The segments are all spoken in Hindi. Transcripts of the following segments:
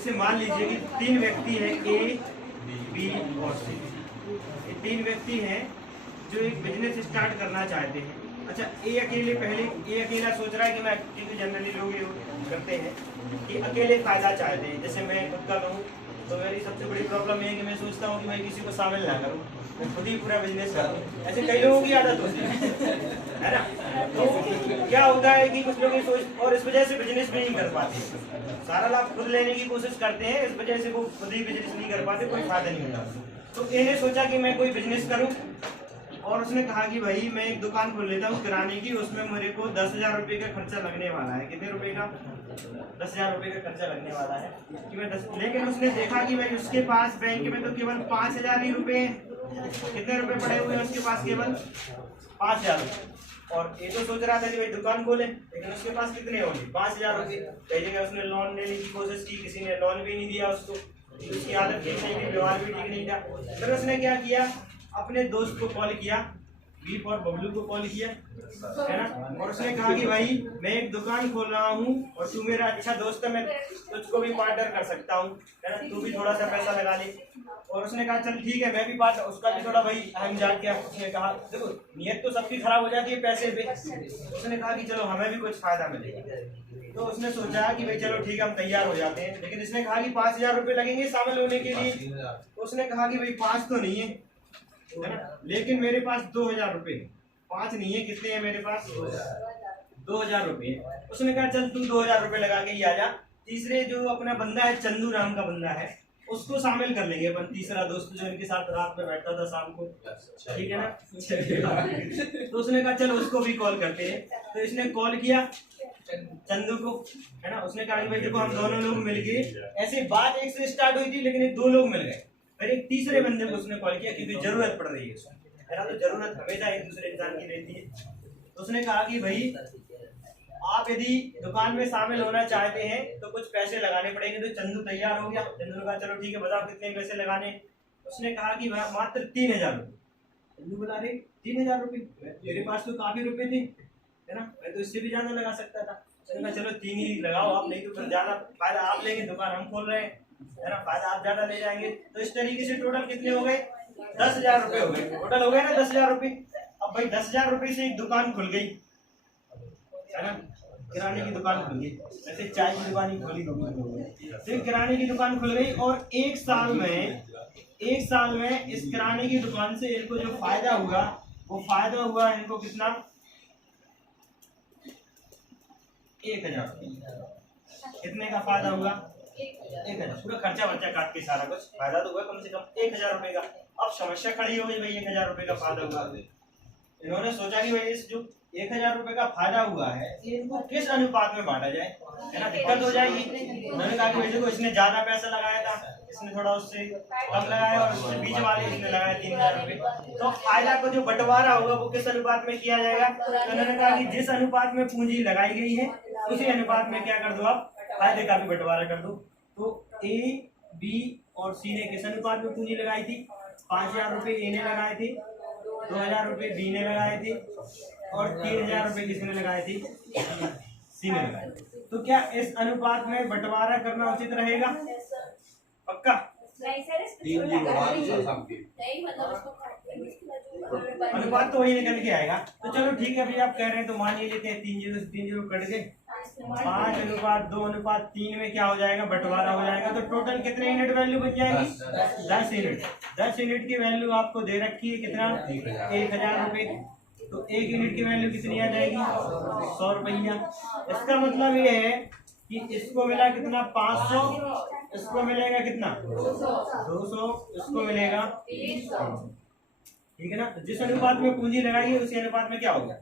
जैसे मान लीजिए कि 3 व्यक्ति है, ए, बी और सी। ये 3 व्यक्ति हैं जो एक बिजनेस स्टार्ट करना चाहते हैं। अच्छा, ए अकेला सोच रहा है कि मैं, क्योंकि जनरली लोग ये करते हैं कि अकेले फायदा चाहते हैं। जैसे मैं खुद का कहूँ तो मेरी सबसे बड़ी प्रॉब्लम ये है कि मैं सोचता हूँ कि मैं किसी को शामिल ना करूँ, मैं खुद ही पूरा बिजनेस करूँ। ऐसे कई लोगों की आदत होती है ना। तो क्या होता है कि कुछ लोग ये सोच, और इस वजह से बिजनेस भी नहीं कर पाते, सारा लाभ खुद लेने की कोशिश करते हैं, इस वजह से वो खुद ही बिजनेस नहीं कर पाते, कोई फायदा नहीं होता। तो इन्हें सोचा कि मैं कोई बिजनेस करूं, और उसने कहा कि भाई मैं एक दुकान खोल लेता हूँ किराने की, उसमें मेरे को 10,000 रुपये का खर्चा लगने वाला है। कितने रुपए का? 10,000 रुपये का खर्चा लगने वाला है कि मैं 10। लेकिन उसने देखा कि भाई उसके पास बैंक में तो केवल 5,000 ही रुपये हैं। कितने रुपए पड़े हुए हैं उसके पास? केवल 5,000 रुपये। और ये तो सोच रहा था कि भाई दुकान खोले, लेकिन उसके पास कितने होंगे? 5,000 रुपये। कई जगह उसने लोन लेने की कोशिश की, किसी ने लोन भी नहीं दिया उसको, उसकी आदत ठीक नहीं थी, व्यवहार भी ठीक नहीं था। फिर उसने क्या किया, अपने दोस्त को कॉल किया, बीफ और बबलू को कॉल किया, है ना, और उसने कहा कि भाई मैं एक दुकान खोल रहा हूँ और तू मेरा अच्छा दोस्त है, मैं तुझको भी पार्टनर कर सकता हूँ, है ना, तू भी थोड़ा सा पैसा लगा ले। और उसने कहा चल ठीक है, मैं भी पार्टनर, उसका भी थोड़ा भाई हम जान के। उसने कहा देखो नियत तो सबकी खराब हो जाती है पैसे पे, उसने कहा कि चलो हमें भी कुछ फायदा मिलेगा। तो उसने सोचा कि भाई चलो ठीक है हम तैयार हो जाते हैं, लेकिन इसने कहा कि 5,000 रुपये लगेंगे शामिल होने के लिए। तो उसने कहा कि भाई 5 तो नहीं है ना, लेकिन मेरे पास 2,000 रुपये, 5 नहीं है, कितने हैं मेरे पास? 2,000 रुपये। उसने कहा चल तू 2,000 रुपये लगा के ही आ जा। तीसरे जो अपना बंदा है, चंदू नाम का बंदा है, उसको शामिल कर लेंगे अपन, तीसरा दोस्त जो इनके साथ रात में बैठता था शाम को, ठीक है ना। तो उसने कहा चल उसको भी कॉल करते हैं। तो इसने कॉल किया चंदू को, है ना, उसने कहा कि भाई देखो हम दोनों लोग मिल गए। ऐसे बात एक से स्टार्ट हुई थी, लेकिन 2 लोग मिल गए। फिर एक तीसरे बंदे को उसने कॉल किया क्योंकि जरूरत पड़ रही है ना, तो जरूरत हमेशा एक दूसरे इंसान की रहती है। तो उसने कहा कि भाई आप यदि दुकान में शामिल होना चाहते हैं तो कुछ पैसे लगाने पड़ेंगे। तो चंदू तैयार हो गया, चंदू ने कहा चलो ठीक है बताओ कितने पैसे लगाने। उसने कहा कि मात्र 3,000 रुपये। चंदू बोला अरे 3,000 रुपये, मेरे पास तो काफी रुपए थे, है ना, मैं तो इससे भी ज्यादा लगा सकता था। चलो 3 ही लगाओ आप, नहीं तो फिर ज्यादा फायदा आप लेंगे, दुकान हम खोल रहे हैं, है ना, फायदा आप ज्यादा ले जाएंगे। तो इस तरीके से टोटल कितने हो गए? 10,000 रुपये हो गए, टोटल हो गए ना 10,000 रुपये। अब भाई 10,000 रुपये से एक दुकान खुल गई, है ना, किराने की दुकान खुल गई। ऐसे चाय की दुकान ही खोली, तो किराने की दुकान खुल गई। और एक साल में इस किराने की दुकान से इनको जो फायदा हुआ, वो फायदा हुआ इनको कितना? 1,000। कितने का फायदा हुआ? 1,000। पूरा खर्चा वर्चा काट के सारा कुछ फायदा तो हुआ कम से कम 1,000 रुपए का। अब समस्या खड़ी हो गई भाई 1,000 रुपए का फायदा हुआ। इन्होंने सोचा कि भाई इस जो 1,000 रुपए का फायदा हुआ है ये इनको किस अनुपात में बांटा जाए, है ना, दिक्कत हो जाएगी। उन्होंने कहा कि भाई देखो इसने ज्यादा पैसा लगाया था, इसने थोड़ा उससे कम लगाया, और उससे बीच वाले इसने लगाया 3,000 रुपए। तो फायदा को जो बंटवारा होगा वो किस अनुपात में किया जाएगा? तो उन्होंने कहा कि जिस अनुपात में पूंजी लगाई गई है उसी अनुपात में क्या कर दो आप, फायदे का भी बंटवारा कर दो। तो ए, बी और सी ने किस अनुपात में पूंजी लगाई थी? 5,000 रुपये ए ने लगाए थे, 2,000 रुपये बी ने लगाए थे, और 3,000 रुपये किसने लगाए थे? सी ने लगाए थे। तो क्या इस अनुपात में बंटवारा करना उचित रहेगा? पक्का? अनुपात तो वही निकल के आएगा। तो चलो ठीक है, अभी आप कह रहे हैं तो मान ही लेते हैं, 3 0 से 3 0 कट गए, 5:2:3 में क्या हो जाएगा? बंटवारा हो जाएगा। तो टोटल कितने यूनिट वैल्यू बच जाएगी? 10 यूनिट। 10 यूनिट की वैल्यू आपको दे रखी है कितना? 1,000 रुपये। तो 1 यूनिट की वैल्यू कितनी आ जाएगी? 100 रुपया। इसका मतलब ये है कि इसको मिला कितना? 500, इसको मिलेगा कितना? 200, इसको मिलेगा, ठीक है ना। तो जिस अनुपात में पूंजी लगाई है उसी अनुपात में क्या हो गया?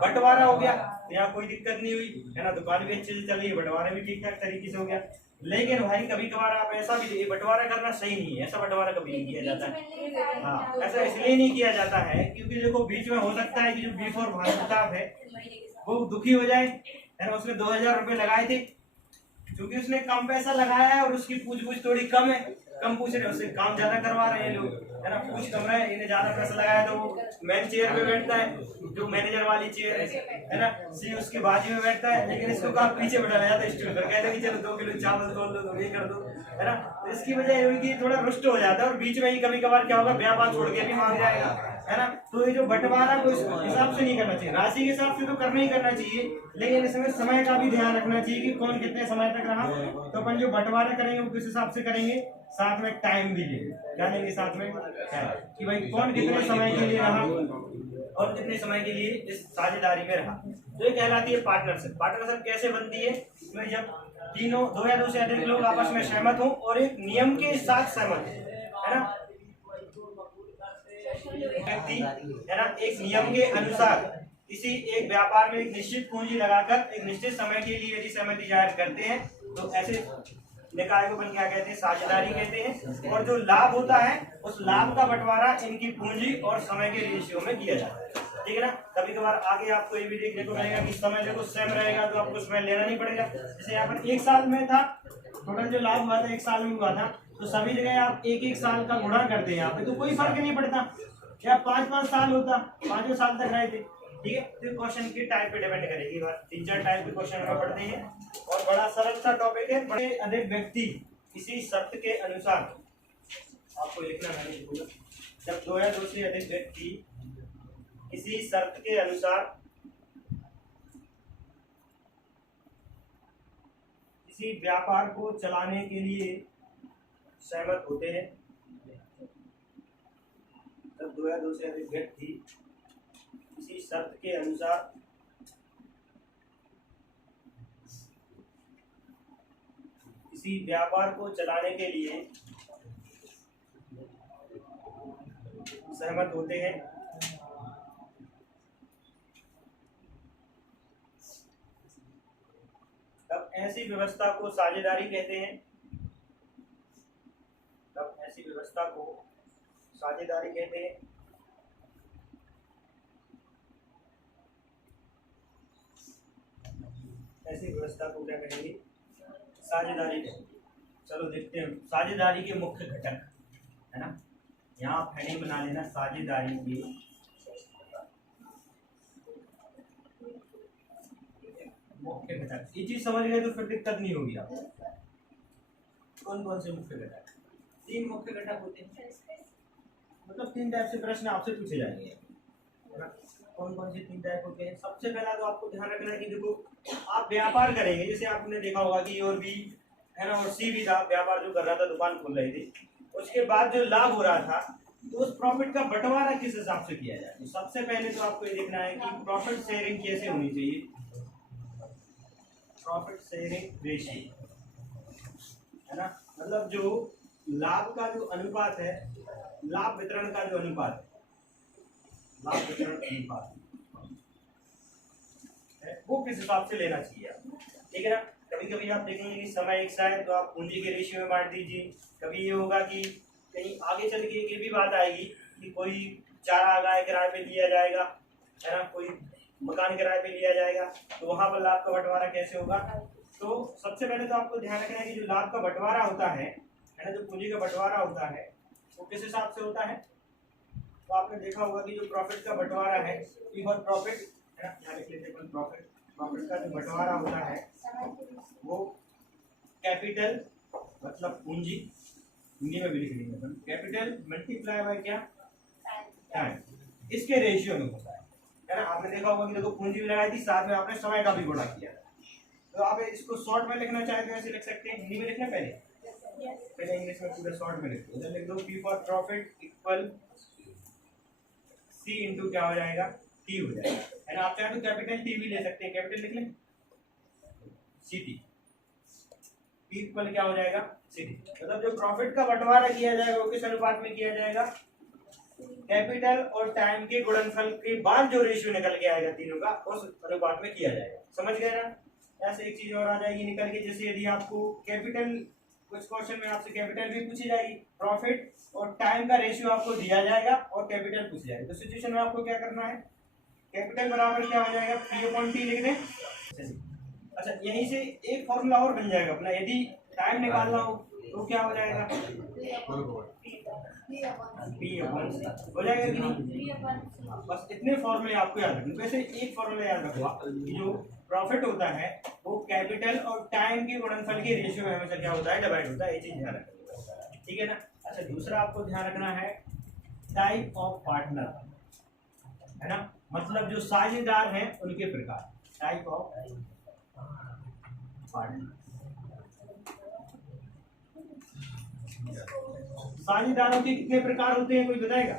बंटवारा हो गया। यहाँ कोई दिक्कत नहीं हुई, है ना, दुकान भी अच्छे से चल रही है, बंटवारा भी ठीक ठाक तरीके से हो गया। लेकिन भाई कभी कभार आप ऐसा भी, बंटवारा करना सही नहीं है, ऐसा बंटवारा कभी नहीं किया जाता है। हाँ, ऐसा इसलिए नहीं किया जाता है क्योंकि देखो बीच में हो सकता है कि जो बीफ और भाई साहब है वो दुखी हो जाए, है ना। उसने 2,000 रुपये लगाए थे, क्योंकि उसने कम पैसा लगाया है और उसकी पूछ थोड़ी कम है, कम पूछ रहे हैं उससे काम ज्यादा करवा रहे हैं लोग, है ना। पूछ कम रहा है, इन्हें ज्यादा पैसा लगाया तो वो मेन चेयर पे बैठता है, जो मैनेजर वाली चेयर है ना, सी उसके बाजू में बैठता है, लेकिन इसको काम पीछे बैठाया जाता है स्टूल पर, कहते हैं कि चलो 2 किलो चावल तोल दो, ये कर दो, है ना। तो इसकी वजह ये हुई कि थोड़ा रुष्ट हो जाता है और बीच में ही कभी कभार क्या होगा, व्यापार छोड़ के भी मांग जाएगा, है ना। तो ये जो बंटवारा को इस हिसाब से नहीं करना चाहिए, राशि के हिसाब से तो करना ही करना चाहिए, लेकिन इसमें समय का भी ध्यान रखना चाहिए कि कौन कितने समय तक रहा। तो अपन जो बंटवारा करेंगे वो किस हिसाब से करेंगे, साथ में टाइम भी लेंगे, क्या लेंगे साथ में, कि भाई कौन कितने समय के लिए रहा और कितने समय के लिए इस साझेदारी में रहा। तो ये कहलाती है पार्टनरशिप। पार्टनरशिप कैसे बनती है, इसमें जब तीनों, 2 या 2 से अधिक लोग आपस में सहमत हो और एक नियम के साथ सहमत है ना, व्यक्ति है ना, एक नियम के अनुसार किसी एक व्यापार में एक निश्चित पूंजी लगाकर एक निश्चित समय के लिए यदि सहमति जाहिर करते हैं तो ऐसे निकाय को अपन क्या कहते हैं, साझेदारी कहते हैं। और जो लाभ होता है उस लाभ का बंटवारा इनकी पूंजी और समय के रेशियो में किया जाता है, ठीक है ना। कभी कभार आगे आपको ये भी देखने को मिलेगा कि समय देखो सेम रहेगा तो आपको समय लेना नहीं पड़ेगा। जैसे यहाँ पर 1 साल में था, टोटल जो लाभ हुआ था 1 साल में हुआ था, तो सभी जगह आप 1-1 साल का गुणा करते हैं यहाँ पे, तो कोई फर्क नहीं पड़ता। क्या 5-5 साल होता, 5 साल तक रहे थे, ठीक है। तो क्वेश्चन की टाइप पे डिपेंड करेगी, 3-4 टाइप के क्वेश्चन हमें पढ़ते हैं और बड़ा सरल सा टॉपिक है। बड़े अधिक व्यक्ति किसी शर्त के अनुसार, आपको लिखना है, जब 2 या 2 से अधिक व्यक्ति किसी शर्त के अनुसार किसी व्यापार को चलाने के लिए सहमत होते हैं, तब 2 या 2 से अधिक व्यक्ति किसी शर्त के अनुसार किसी व्यापार को चलाने के लिए सहमत होते हैं, तब ऐसी व्यवस्था को साझेदारी कहते हैं। तब ऐसी व्यवस्था को साझेदारी कहते हैं। ऐसी व्यवस्था को क्या कहेंगे, साझेदारी कहेंगे। चलो देखते हैं साझेदारी के मुख्य घटक, है ना। यहाँ आप हेडिंग बना लेना, साझेदारी के मुख्य घटक। ये चीज समझ गए तो फिर दिक्कत नहीं होगी आपको। कौन कौन से मुख्य घटक, 3 मुख्य घटक होते हैं, मतलब 3 टाइप से प्रश्न आपसे पूछे जाएंगे, है ना। कौन कौन से 3 टाइप होते हैं। सबसे पहला तो आपको ध्यान रखना है कि देखो आप व्यापार करेंगे, जैसे आपने देखा होगा कि और भी है ना, और सी भी था, व्यापार जो कर रहा था, दुकान खोल रही थी, उसके बाद जो लाभ हो रहा था तो उस प्रॉफिट का बंटवारा किस हिसाब से किया जाए। तो सबसे पहले तो आपको ये देखना है कि प्रॉफिट शेयरिंग कैसे होनी चाहिए, प्रॉफिट शेयरिंग रेशियो, है ना। मतलब जो लाभ का जो अनुपात है, लाभ वितरण का जो अनुपात है, लाभ वितरण अनुपात है, वो किस हिसाब से लेना चाहिए आपको, ठीक है ना। कभी कभी आप देखेंगे कि समय एक सा है तो आप पूंजी के रेशियो में बांट दीजिए। कभी ये होगा कि कहीं आगे चल के ये भी बात आएगी कि कोई चारा गाय किराए पे दिया जाएगा, है ना, कोई मकान किराए पे लिया जाएगा, तो वहां पर लाभ का बंटवारा कैसे होगा। तो सबसे पहले तो आपको ध्यान रखना है कि जो लाभ का बंटवारा होता है ना, जो पूंजी का बंटवारा होता है वो किस हिसाब से होता है। तो आपने देखा होगा कि जो प्रॉफिट का बंटवारा है, प्रॉफिट है ना, यहाँ लिख लेते हैं प्रॉफिट। प्रॉफिट का जो बंटवारा होता है वो कैपिटल मतलब पूंजी, हिंदी में भी लिख लेंगे अपन, कैपिटल मल्टीप्लाई बाय क्या, टाइम, इसके रेशियो में होता है ना। आपने देखा होगा कि देखो पूंजी भी लगाई थी, साथ में आपने समय का भी गुणा किया। तो आप इसको शॉर्ट में लिखना चाहते हो ऐसे लिख सकते हैं, हिंदी में लिखना पहले इंग्लिश में पूरा शॉर्ट में लिख दो। लिख दो P for profit equal C into क्या हो जाएगा, T हो जाएगा, है ना। आप चाहे तो कैपिटल T भी ले सकते हैं, कैपिटल लिख लें CT, P इक्वल क्या हो जाएगा CT। मतलब जो प्रॉफिट का बंटवारा किया जाएगा वो किस अनुपात में किया जाएगा, कैपिटल और टाइम के गुणनफल के बाद जो रेशियो निकल के आएगा तीनों का, उस अनुपात में किया जाएगा। समझ गए ना। ऐसे एक चीज और आ जाएगी निकल के, जैसे यदि आपको कैपिटल, कुछ क्वेश्चन में आपसे कैपिटल भी पूछी जाएगी, प्रॉफिट और टाइम का रेशियो आपको दिया जाएगा और कैपिटल पूछ जाएगा। तो सिचुएशन में आपको क्या करना है, कैपिटल बराबर क्या हो जाएगा, P/T लिख दें। अच्छा यहीं से एक फॉर्मूला और बन जाएगा अपना, यदि टाइम निकालना हो तो क्या हो जाएगा, P/C हो जाएगा कि नहीं। बस इतने फॉर्मूले आपको याद रखने। वैसे एक फॉर्मूला याद रखो कि जो प्रॉफिट होता है वो कैपिटल और टाइम के गुणनफल के रेशियो में हमेशा क्या होता है, डिवाइड होता है। ये चीज ध्यान रखना, ठीक है ना। अच्छा, दूसरा आपको ध्यान रखना है टाइप ऑफ पार्टनर, है ना, मतलब जो साझेदार हैं उनके प्रकार, टाइप ऑफ पार्टनर। साझेदारों के कितने प्रकार होते हैं, कोई बताएगा?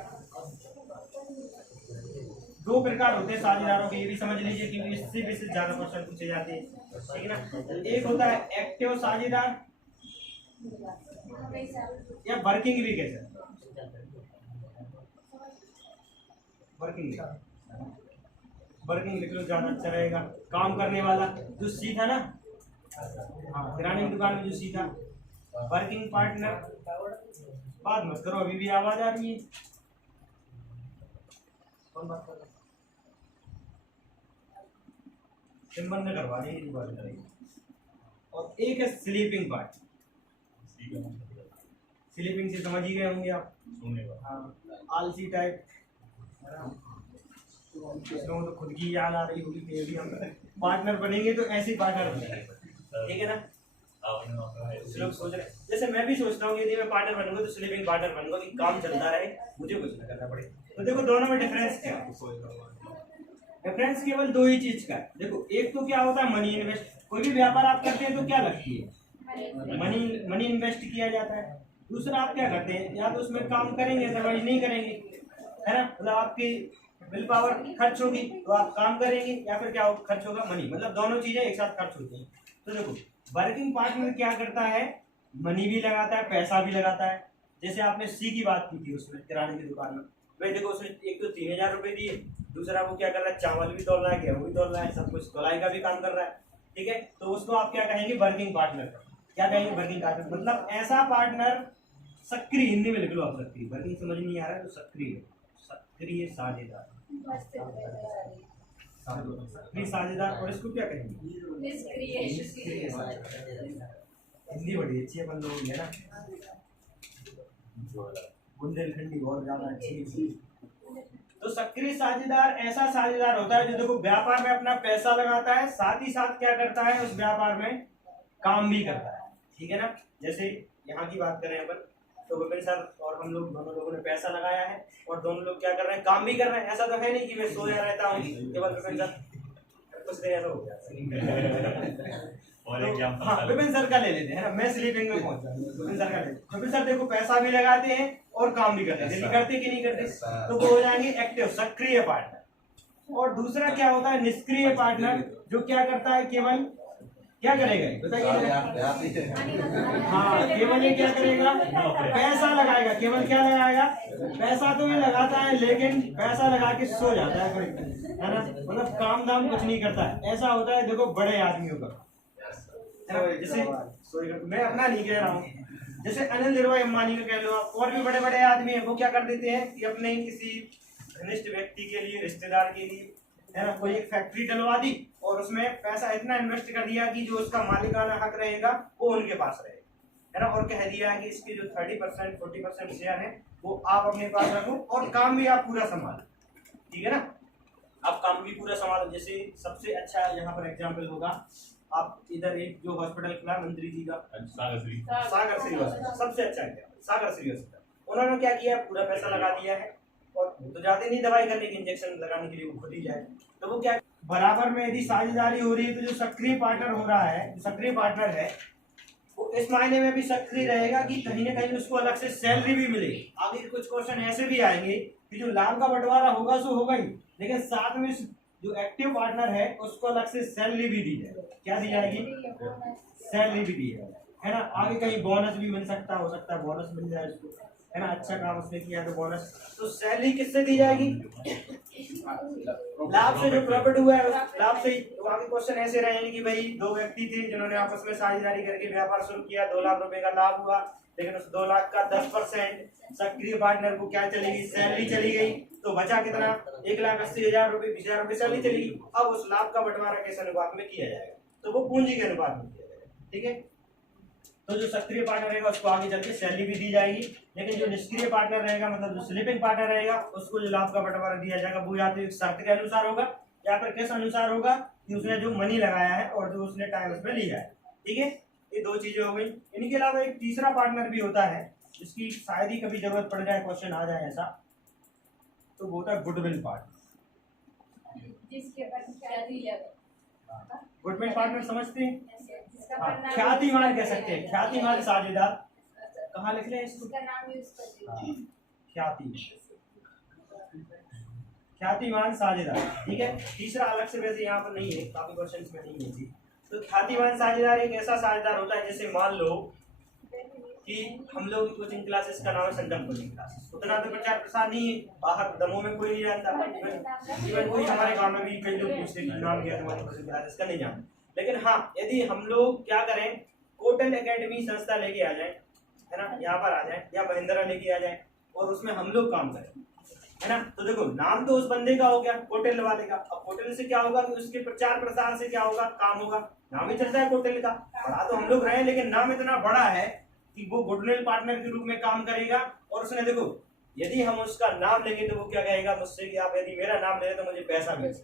2 प्रकार होते हैं साझेदारों के, ये भी समझ लीजिए क्योंकि इससे भी ज्यादा क्वेश्चन पूछे जाते हैं, ठीक है ना। एक होता है एक्टिव साझेदार या वर्किंग भी कह सकते हैं, वर्किंग लिख लो ज्यादा अच्छा रहेगा। काम करने वाला जो सीधा ना, हाँ, किराने की दुकान में जो सीधा। वर्किंग पार्टनर, बात मत करो, अभी भी आवाज आ रही है, कौन बात कर रहा है? सिमरन ने करवा दी बात करेंगे। और एक है स्लीपिंग पार्ट, स्लीपिंग से समझ ही गए होंगे आप, हाँ, आलसी टाइप, तो खुद की याद आ रही होगी कि भी हम पार्टनर बनेंगे तो ऐसे पार्टनर बनेंगे, ठीक है ना। लोग सोच रहे, जैसे मैं भी सोचता हूँ यदि मैं पार्टनर बनूंगा तो स्लीपिंग पार्टनर बनूंगा कि काम चलता रहे, मुझे कुछ ना करना पड़े। तो देखो दोनों में डिफरेंस क्या है, डिफरेंस केवल 2 ही चीज का है। देखो एक तो क्या होता है मनी इन्वेस्ट, कोई भी व्यापार आप करते हैं तो क्या लगती है, मनी इन्वेस्ट किया जाता है। दूसरा आप क्या करते हैं, या तो उसमें काम करेंगे अदरवाइज नहीं करेंगे, है ना, मतलब आपकी विल पावर खर्च होगी तो आप काम करेंगे, या फिर क्या खर्च होगा, मनी, मतलब दोनों चीजें एक साथ खर्च होती हैं। तो देखो वर्किंग पार्टनर क्या करता है, मनी भी लगाता है, पैसा भी लगाता है। जैसे आपने सी की बात की थी उसमें किराने की दुकान में, भाई देखो उसने एक तो 3000 रुपए दिए, दूसरा वो क्या कर रहा है, चावल भी तोल रहा है, गेहूं भी तोल रहा है, सब कुछ तोलाई का भी काम कर रहा है, ठीक है। तो उसको आप क्या कहेंगे, वर्किंग पार्टनर। क्या कहेंगे, वर्किंग पार्टनर, मतलब ऐसा पार्टनर, सक्रिय, हिंदी में लिख लो आप सक्रिय, वर्किंग समझ नहीं आ रहा है तो सक्रिय, सक्रिय साझेदार, सक्रिय साझेदार। और इसको क्या कहेंगे, निष्क्रिय साझेदार। हिंदी बड़ी अच्छी है अपन लोगों की, है ना, बुंदेलखंडी बहुत ज्यादा अच्छी। तो सक्रिय साझेदार ऐसा साझेदार होता है जो देखो व्यापार में अपना पैसा लगाता है, साथ ही साथ क्या करता है, उस व्यापार में काम भी करता है, ठीक है ना। जैसे यहाँ की बात करें अपन, तो विपिन सर और हम लोग दोनों लोगों ने पैसा लगाया है और दोनों लोग क्या कर रहे हैं, काम भी कर रहे हैं। ऐसा तो है नहीं कि मैं सोया रहता हूँ केवल विपिन सर, कुछ देर ऐसा हो गया। और एग्जांपल, हाँ, विपिन सर का ले लेते हैं ना, मैं स्लीपिंग में पहुंचा, विपिन सर का ले, विपिन सर देखो पैसा भी लगाते हैं और काम भी करते हैं, करते कि नहीं करते, तो वो हो जाएंगे एक्टिव, सक्रिय पार्टनर। और दूसरा क्या होता है, निष्क्रिय पार्टनर, जो क्या करता है, केवल क्या करेगा बताइए, हाँ, केवल ये क्या करेगा, पैसा लगाएगा, केवल क्या लगाएगा, पैसा तो ये लगाता है लेकिन पैसा लगा के सो जाता है, है ना, मतलब काम दाम कुछ नहीं करता है। ऐसा होता है देखो बड़े आदमियों का, जैसे मैं अपना नहीं कह रहा हूँ, जैसे अनिल निर्भय अंबानी का कह लो आप, और भी बड़े बड़े आदमी हैं, वो क्या कर देते हैं कि अपने किसी घनिष्ठ व्यक्ति के लिए, रिश्तेदार के लिए, है ना, कोई एक फैक्ट्री डलवा दी और उसमें पैसा इतना इन्वेस्ट कर दिया कि जो उसका मालिकाना हक रहेगा वो उनके पास रहेगा, है ना, और कह दिया है कि इसके जो 30% 40% शेयर है वो आप अपने पास रखो और काम भी आप पूरा संभालो, ठीक है ना, आप काम भी पूरा संभालो। जैसे सबसे अच्छा यहाँ पर एग्जाम्पल होगा, आप इधर एक जो हॉस्पिटल खुला मंत्री जी का, सागर श्री हॉस्पिटल, सबसे अच्छा है सागर श्री हॉस्पिटल, उन्होंने क्या किया, पूरा पैसा लगा दिया है और तो जाते नहीं दवाई करने के, इंजेक्शन लगाने के लिए वो खुद ही जाए। तो वो क्या, बराबर में यदि साझेदारी हो रही है तो जो सक्रिय पार्टनर हो रहा है, जो सक्रिय पार्टनर है वो इस मायने में भी सक्रिय रहेगा कि कहीं ना कहीं उसको अलग से सैलरी भी मिलेगी। आगे कुछ क्वेश्चन ऐसे भी आएंगे कि जो लाभ का बंटवारा होगा सो होगा ही, लेकिन साथ में जो एक्टिव पार्टनर है उसको अलग से सैलरी भी दी जाएगी। क्या दी जाएगी, सैलरी भी दी जाएगी, है ना। आगे कहीं बोनस भी मिल सकता, हो सकता है बोनस मिल जाए उसको, है ना, अच्छा काम उसने किया तो बोनस। तो सैलरी किससे दी जाएगी, लाभ से, जो प्रॉफिट हुआ है लाभ से। तो आगे क्वेश्चन ऐसे रहेंगे कि भाई 2 व्यक्ति थे जिन्होंने आपस में साझेदारी करके व्यापार शुरू किया, 2 लाख रुपए का लाभ हुआ, लेकिन उस 2 लाख का 10% सक्रिय पार्टनर को क्या चलेगी, सैलरी चली गई, तो बचा कितना, 1,80,000 रुपए, 20,000 रुपए सैलरी चलेगी। अब उस लाभ का बंटवारा किस अनुपात में किया जाएगा, तो वो पूंजी के अनुपात में किया जाएगा, ठीक है। तो जो सक्रिय पार्टनर रहेगा उसको आगे चल के सैलरी भी दी जाएगी, लेकिन जो निष्क्रिय पार्टनर रहेगा मतलब जो स्लीपिंग पार्टनर रहेगा उसको जो लाभ का बंटवारा दिया जाएगा वो या तो एक शर्त के अनुसार होगा या फिर किस अनुसार होगा कि उसने जो मनी लगाया है और जो उसने टाइम उसमें लिया है। ठीक है, ये दो चीजें हो गई। इनके अलावा एक तीसरा पार्टनर भी होता है जिसकी शायद ही कभी जरूरत पड़ जाए, क्वेश्चन आ जाए ऐसा, तो वो होता है गुडविल पार्टनर। गुडविल पार्टनर समझते हैं? ख्यातिमान कह सकते हैं, ख्यातिमान साझेदार। कहाँ लिख रहे हैं इसको? ख्यातिमान साझेदार। ठीक है, तीसरा अलग से वैसे यहाँ पर नहीं है, काफी क्वेश्चंस में नहीं है जी। तो ख्यातिमान साझेदार एक ऐसा साझेदार होता है जैसे मान लो कि हम लोग की कोचिंग क्लासेस का नाम है संगम कोचिंग क्लासेस, उतना तो प्रचार प्रसार नहीं है, बाहर दमों में कोई नहीं जानता, इवन कोई हमारे गांव में भी कई लोग पूछते हैं नाम क्या तुम्हारी कोचिंग क्लासेस का, नहीं जानते। लेकिन हाँ, यदि हम लोग क्या करें, कोटल एकेडमी संस्था लेके आ जाए, है ना, यहाँ पर आ जाए या महिंद्रा लेके आ जाए और उसमें हम लोग काम करें, है ना, तो देखो नाम तो उस बंदे का हो गया, कोटल वाले का। अब कोटल से क्या होगा कि उसके प्रचार प्रसार से क्या होगा, काम होगा, नाम ही चलता है कोटल का, बड़ा तो हम लोग रहे लेकिन नाम इतना बड़ा है कि वो गुडविल पार्टनर के रूप में काम करेगा। और उसने देखो यदि हम उसका नाम लेंगे तो वो क्या कहेगा मुझसे कि आप यदि मेरा नाम ले तो मुझे पैसा मिले,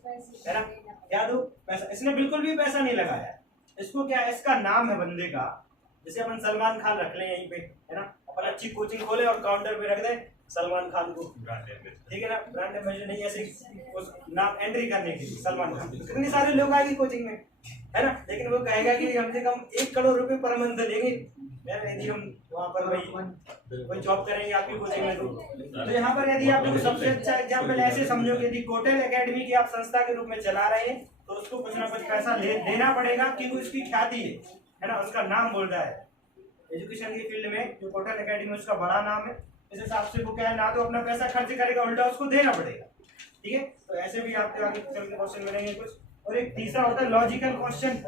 है ना, क्या दो पैसा। इसने बिल्कुल भी पैसा नहीं लगाया, इसको क्या है, इसका नाम है बंदे का। जैसे अपन सलमान खान रख लें यहीं पे, है ना, अपन अच्छी कोचिंग खोले और काउंटर पे रख दें सलमान खान को, ठीक है ना, ब्रांड एम्बेसडर नहीं, ऐसे उस नाम एंट्री करने के लिए सलमान खान, कितने सारे लोग आएंगे कोचिंग में, है ना, लेकिन वो कहेगा कि कम से कम 1 करोड़ रुपए पर मंथ लेंगे यदि हम वहाँ पर वही जॉब करेंगे आपकी कोचिंग में। तो यहाँ पर यदि आप लोग सबसे अच्छा एग्जाम्पल ऐसे समझोगे, यदि कोटल एकेडमी की आप संस्था के रूप में चला रहे हैं तो उसको कुछ ना कुछ पैसा देना पड़ेगा क्योंकि उसकी ख्याति है ना, उसका नाम बोल रहा है। एजुकेशन की फील्ड में जो कोटल एकेडमी उसका बड़ा नाम है, इस हिसाब से वो क्या है, ना तो अपना पैसा खर्च करेगा, उल्टा उसको देना पड़ेगा। ठीक है, तो ऐसे भी आपके आगे चल के क्वेश्चन मिलेंगे कुछ। और एक तीसरा होता है लॉजिकल क्वेश्चन,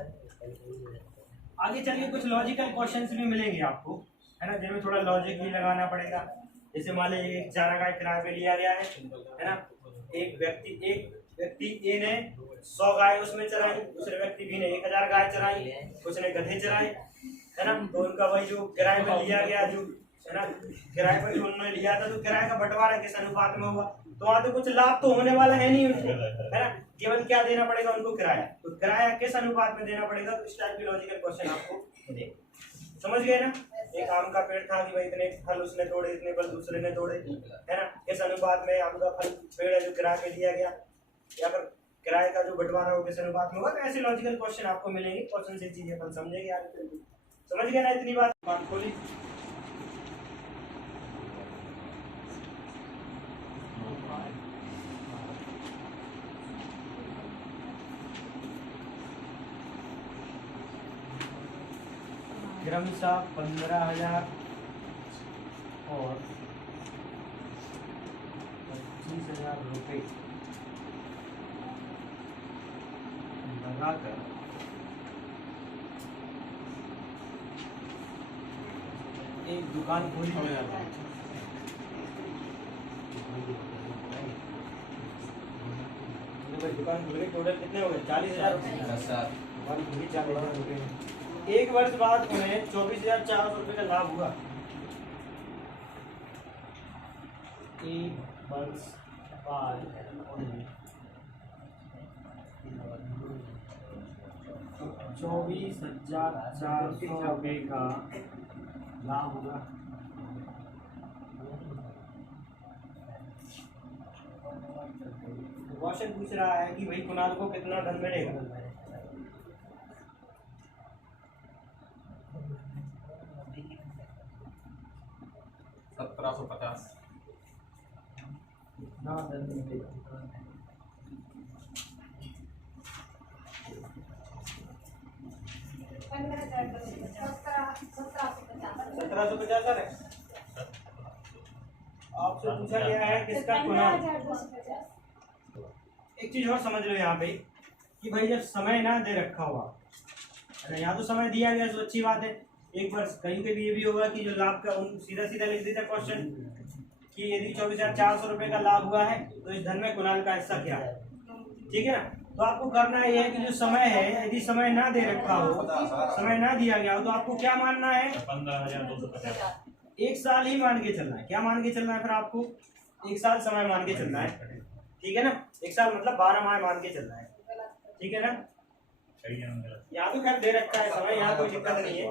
आगे चलिए कुछ लॉजिकल क्वेश्चंस भी मिलेंगे आपको, है ना, जिनमें थोड़ा लॉजिक भी लगाना पड़ेगा। जैसे मान लीजिए एक चारा गाय किराए पे लिया गया है ना, एक व्यक्ति ए ने 100 गाय उसमें चराई, दूसरे व्यक्ति बी ने 1000 गाय चराई, कुछ ने गधे चराए, है ना, तो उनका वही जो किराए पे लिया गया जो है ना, किराए पर जो उन्होंने लिया था, तो किराए का बंटवारा किस अनुपात में होगा, तो वहाँ तो कुछ लाभ तो होने वाला है नहीं उनको, है ना, केवल क्या देना पड़ेगा उनको, किराया, तो किराया किस अनुपात में देना पड़ेगा। तो इस टाइप की लॉजिकल क्वेश्चन आपको मिलेगा, समझ गए ना। एक आम का पेड़ था कि भाई इतने फल उसने तोड़े, इतने फल दूसरे ने तोड़े, है ना, किस अनुपात में आम का फल पेड़ है जो किराए पे लिया गया, या फिर किराए का जो बंटवारा हो किस अनुपात में होगा। तो ऐसे लॉजिकल क्वेश्चन आपको मिलेंगे, क्वेश्चन से चीजें अपन समझेंगे आगे, समझ गए ना, इतनी बात खोली। क्रमशः 15,000 और 25,000 रुपये लगाकर एक दुकान खोली। दुकान खुल गई, टोटल कितने हो गए, 40,000 रुपये, दुकान खुली 40,000 रुपये। एक वर्ष बाद उन्हें 24,400 रुपये का लाभ हुआ। एक वर्ष बाद उन्हें 24,400 रुपये का लाभ हुआ। क्वेश्चन पूछ रहा है कि भाई कुणाल को कितना धन मिलेगा। $17,50 है। आपसे पूछा गया है किसका कुणाल। एक चीज और समझ लो यहाँ पे कि भाई जब समय ना दे रखा हुआ है ना, यहाँ तो समय दिया गया तो अच्छी बात है, एक वर्ष, कहीं पे भी ये भी होगा कि जो लाभ का सीधा सीधा लिख देता क्वेश्चन कि यदि 24,400 रुपये का लाभ हुआ है तो इस धन में कुणाल का हिस्सा क्या है, ठीक है ना। तो आपको करना ये है कि जो समय है, यदि समय ना दे रखा हो, समय ना दिया गया हो, तो आपको क्या मानना है? 15,250। एक साल ही मान के चलना है। क्या मान के चलना है फिर आपको? एक साल समय मान के चलना है, ठीक है ना। एक साल मतलब 12 माह मान के चलना है, ठीक है ना। सही है, गलत। यहाँ तो खैर दे रखा है समय, यहाँ कोई दिक्कत नहीं है।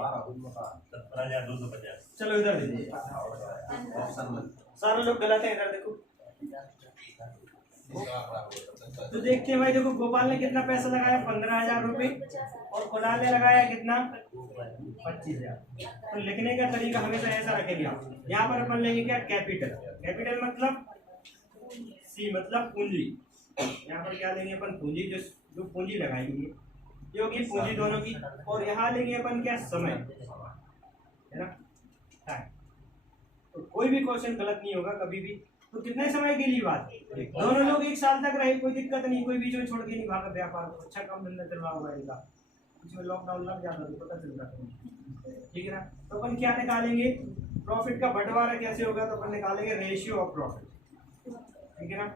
17,250। चलो इधर दीजिए, सारे लोग गलत है, इधर देखो। तो देखते हैं भाई, देखो गोपाल ने कितना पैसा लगाया? 15,000 रुपए, और कुणाल ने लगाया कितना? 25,000। तो लिखने का तरीका हमेशा ऐसा रखेंगे आप। यहाँ पर अपन लेंगे क्या? कैपिटल। कैपिटल मतलब सी मतलब पूंजी। यहाँ पर क्या लेंगे अपन? पूंजी। जो पूंजी लगाएंगे ये होगी पूंजी दोनों की। और यहाँ लेंगे अपन क्या? समय, है ना, टाइम। तो कोई भी क्वेश्चन गलत नहीं होगा कभी भी। तो कितने समय के लिए बात? दोनों लोग एक साल तक रहे, कोई दिक्कत नहीं, कोई बीच में छोड़ के नहीं भागा। व्यापार को अच्छा काम धंधा चल रहा होगा इनका, इसमें लॉकडाउन लग जाता तो पता चल जाता, ठीक है ना। तो अपन क्या निकालेंगे? प्रॉफिट का बंटवारा कैसे होगा? तो अपन निकालेंगे रेशियो ऑफ प्रॉफिट, ठीक है ना।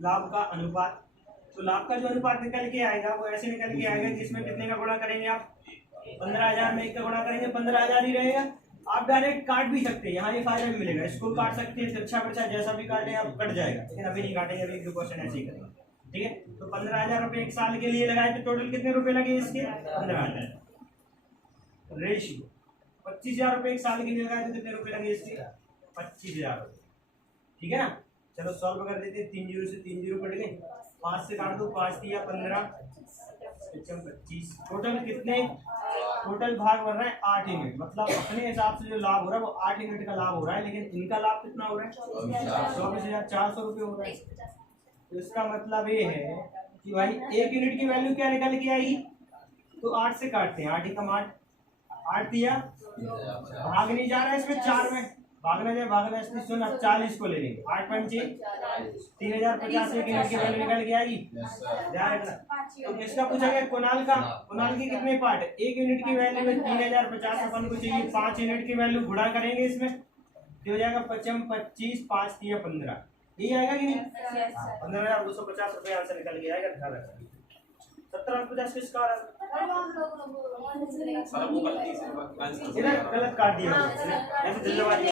लाभ का अनुपात। तो लाभ का जो अनुपात निकल के आएगा वो ऐसे निकल के आएगा कि इसमें कितने का गुणा करेंगे आप? 15,000 में 1 का गुणा करेंगे, 15,000 ही रहेगा। आप डायरेक्ट काट भी सकते हैं, यहाँ ये फायदा भी मिलेगा। इसको काट सकते हैं, अच्छा बच्चा जैसा भी काटे आप कट जाएगा, लेकिन अभी नहीं काटेंगे, अभी 2 क्वेश्चन ऐसे ही करेंगे, ठीक है। तो 15,000 रुपए एक साल के लिए लगाए तो टोटल कितने रुपए लगे इसके? 15,000। रेशियो 25,000 रुपए एक साल के लिए लगाए तो कितने रुपए लगे इसके? 25,000 रुपए, ठीक है ना। चलो सॉल्व कर देते हैं। 3 जीरो से 3 जीरो कट गए, 5 से काट दो, 5 दिया 15, 25। टोटल कितने? टोटल भाग बन रहा है 8 यूनिट। मतलब अपने हिसाब से जो लाभ हो रहा है वो 8 यूनिट का लाभ हो रहा है, लेकिन इनका लाभ कितना हो रहा है? 24,400 रुपये हो रहा है। तो इसका मतलब ये है कि भाई 1 यूनिट की वैल्यू क्या निकल के आएगी? तो 8 से काटते हैं, 8 ही कम 8, 8 दिया, भाग नहीं जा रहा है इसमें 4 में, भागना जाए भागना इसमें 40 को ले लेंगे। 8 पंचे 3,050 एक यूनिट की वैल्यू निकल के आएगी। ध्यान रखना। तो इसका पूछा गया कुणाल का। कुणाल के कितने पार्ट? 1 यूनिट की वैल्यू में 3,050 अपन को चाहिए, 5 यूनिट की वैल्यू गुणा करेंगे इसमें, तो हो जाएगा 55, 25, 5 दिया 15, ये आएगा कि नहीं? 15,250 रुपये आंसर निकल के आएगा। ध्यान रखना। 17,50 किसका? गलत काट दिया, ऐसे जल्दबाजी